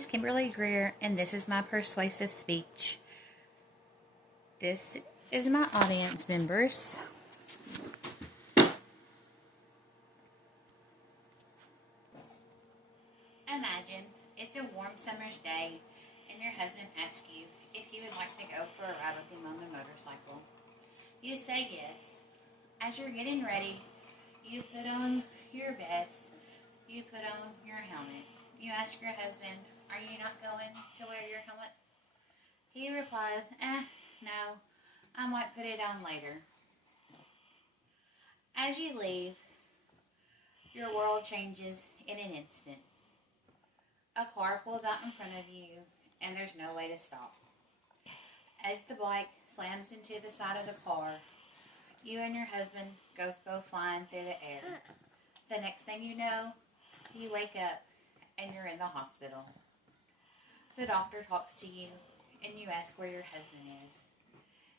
is Kimberly Greer, and this is my persuasive speech. This is my audience members. Imagine it's a warm summer's day, and your husband asks you if you would like to go for a ride with him on the motorcycle. You say yes. As you're getting ready, you put on your vest, you put on your helmet. You ask your husband, "Are you not going to wear your helmet?" He replies, "No, I might put it on later." As you leave, your world changes in an instant. A car pulls out in front of you, and there's no way to stop. As the bike slams into the side of the car, you and your husband go flying through the air. The next thing you know, you wake up and you're in the hospital. The doctor talks to you, and you ask where your husband is.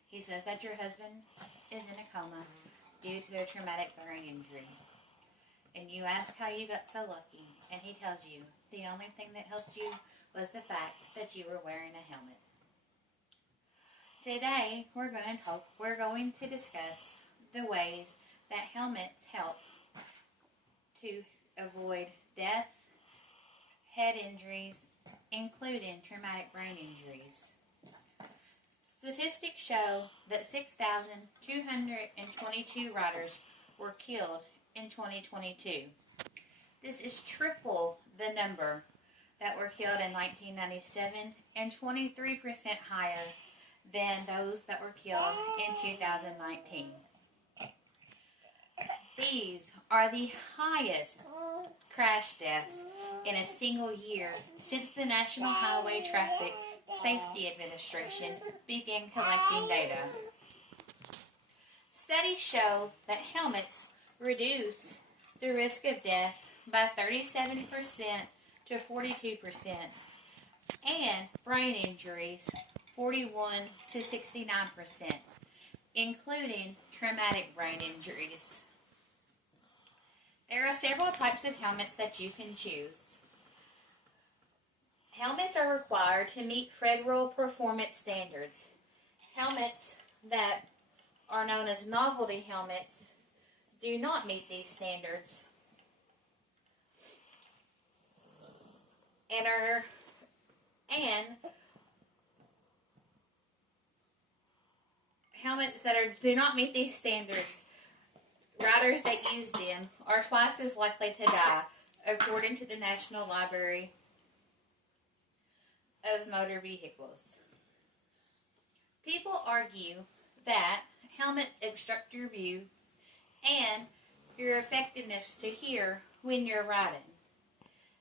He says that your husband is in a coma due to a traumatic brain injury. And you ask how you got so lucky, and he tells you the only thing that helped you was the fact that you were wearing a helmet. Today, we're going to discuss the ways that helmets help to avoid death, head injuries, including traumatic brain injuries. Statistics show that 6,222 riders were killed in 2022. This is triple the number that were killed in 1997 and 23% higher than those that were killed in 2019. These are the highest crash deaths in a single year since the National Highway Traffic Safety Administration began collecting data. Studies show that helmets reduce the risk of death by 37% to 42%, and brain injuries 41 to 69%, including traumatic brain injuries. There are several types of helmets that you can choose. Helmets are required to meet federal performance standards. Helmets that are known as novelty helmets do not meet these standards and helmets that do not meet these standards, riders that use them are twice as likely to die, according to the National Library of Motor Vehicles. People argue that helmets obstruct your view and your effectiveness to hear when you're riding.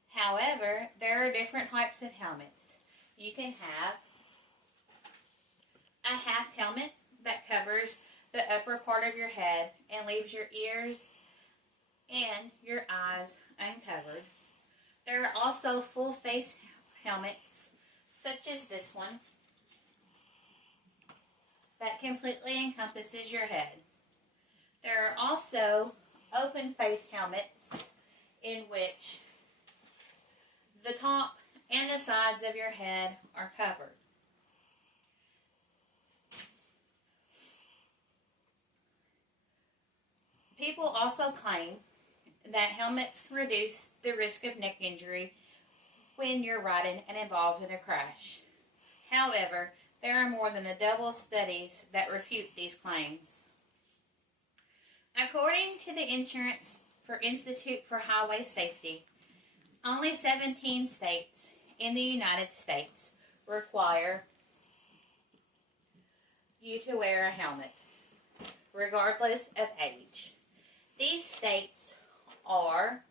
However, there are different types of helmets. You can have a half helmet that covers the upper part of your head and leaves your ears and your eyes uncovered. There are also full face helmets, such as this one, that completely encompasses your head. There are also open face helmets in which the top and the sides of your head are covered. People also claim that helmets reduce the risk of neck injury when you're riding and involved in a crash. However, there are more than a dozen studies that refute these claims. According to the Institute for Highway Safety, only 17 states in the United States require you to wear a helmet, regardless of age. These states are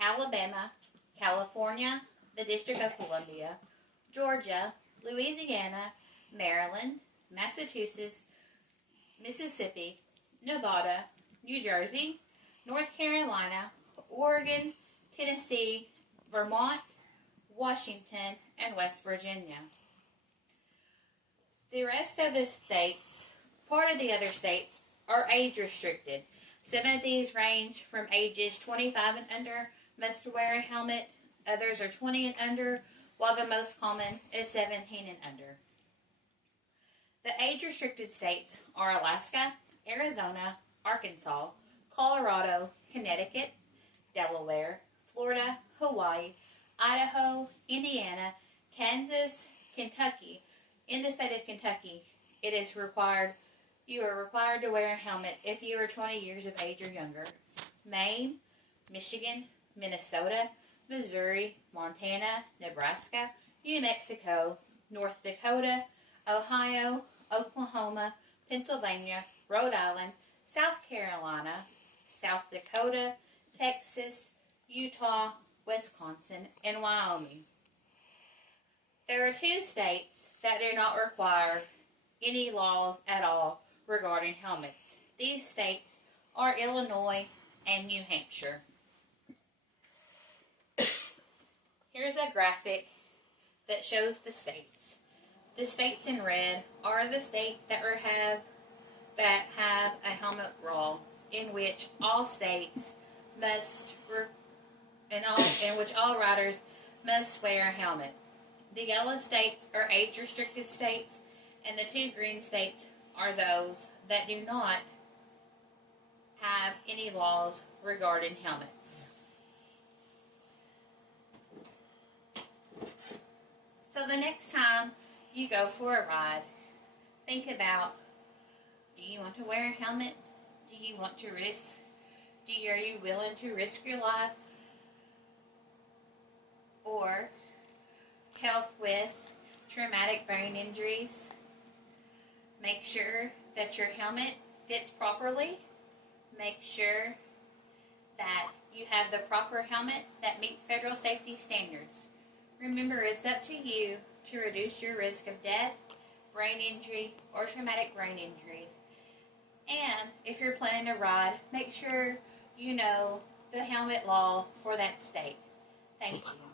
Alabama, California, the District of Columbia, Georgia, Louisiana, Maryland, Massachusetts, Mississippi, Nevada, New Jersey, North Carolina, Oregon, Tennessee, Vermont, Washington, and West Virginia. The rest of the states, part of the other states, are age restricted. Some of these range from ages 25 and under must wear a helmet Others are 20 and under, while the most common is 17 and under. The age-restricted states are Alaska, Arizona, Arkansas, Colorado, Connecticut, Delaware, Florida, Hawaii, Idaho, Indiana, Kansas, Kentucky. In the state of Kentucky, you are required to wear a helmet if you are 20 years of age or younger. Maine, Michigan, Minnesota, Missouri, Montana, Nebraska, New Mexico, North Dakota, Ohio, Oklahoma, Pennsylvania, Rhode Island, South Carolina, South Dakota, Texas, Utah, Wisconsin, and Wyoming. There are 2 states that do not require any laws at all regarding helmets. These states are Illinois and New Hampshire. Here's a graphic that shows the states. The states in red are the states that have a helmet law in which all states must in which all riders must wear a helmet. The yellow states are age-restricted states, and the 2 green states are those that do not have any laws regarding helmets. So the next time you go for a ride, think about, do you want to wear a helmet? Do you want to risk? Are you willing to risk your life or help with traumatic brain injuries? Make sure that your helmet fits properly. Make sure that you have the proper helmet that meets federal safety standards. Remember, it's up to you to reduce your risk of death, brain injury, or traumatic brain injuries. And if you're planning to ride, make sure you know the helmet law for that state. Thank you.